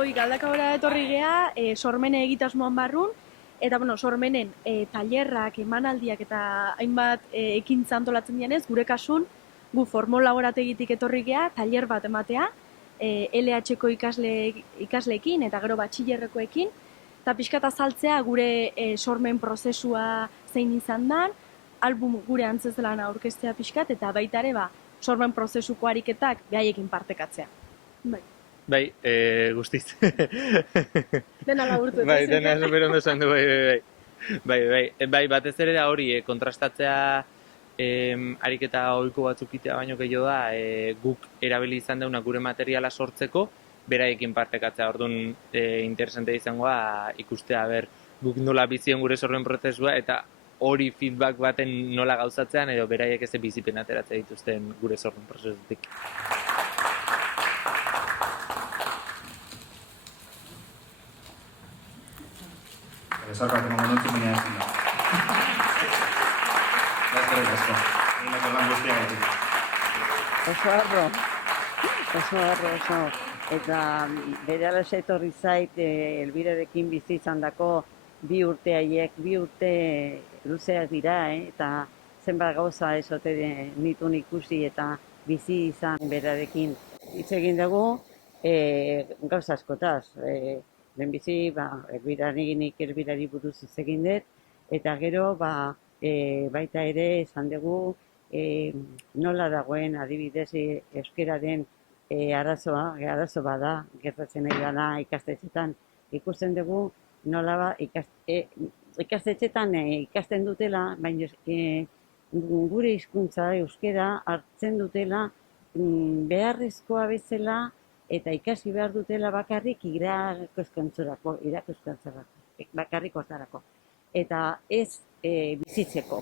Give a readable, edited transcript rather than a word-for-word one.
Galdakaora etorri gea, sormene egitasmoan barrun, eta sormenen tailerrak, emanaldiak eta hainbat ekintza antolatzen dianez, gure kasun, gu Formol laborategitik etorri gea, tailer bat ematea, LH-ko ikasleekin eta gero batxillerrekoekin, eta pixkat azaltzea gure sormen prozesua zein izan dan, album gure antzezlana aurkeztea pixkat, eta baita ere sormen prozesuko ariketak behaiekin partekatzea. Bai, guztiz. Dena laburtu. Bai, dena super ondo esan du, bai, batez ere da hori, kontrastatzea ariketa ohiko batzuk itea baino gehiago da, guk erabili izan deuna gure materiala sortzeko, beraiekin partekatzea, orduan interesante izangoa ikustea, guk nola bizien gure sormen prozesua, eta hori feedback baten nola gauzatzean, edo beraiek ez bizipen ateratzea dituzten gure sormen prozesutik. Esarrak eman momentu minea ezin da. Gazterak asko. Egin lan guztia gaitik. Oso harro. Eta berehala etorri zait Elbirarekin bizi izandako 2 urte haiek, 2 urte luzeak dira, eta zenbat gauza esote nituen ikusi eta bizi izan berarekin. Hitz egin dugu gauza askotaz. Lehenbizi, Elbirari buruz hitz egin dut, eta gero baita ere esan dugu nola dagoen adibidez euskararen arazo bada, gertatzen nahi dela ikastetxetan. Ikusten dugu nola ikastetxetan ikasten dutela, baina gure hizkuntza euskara hartzen dutela beharrezkoa bezala, eta ikasi behar dutela bakarrik irakuskuntzarako, bakarrik hortarako. Eta ez bizitzeko.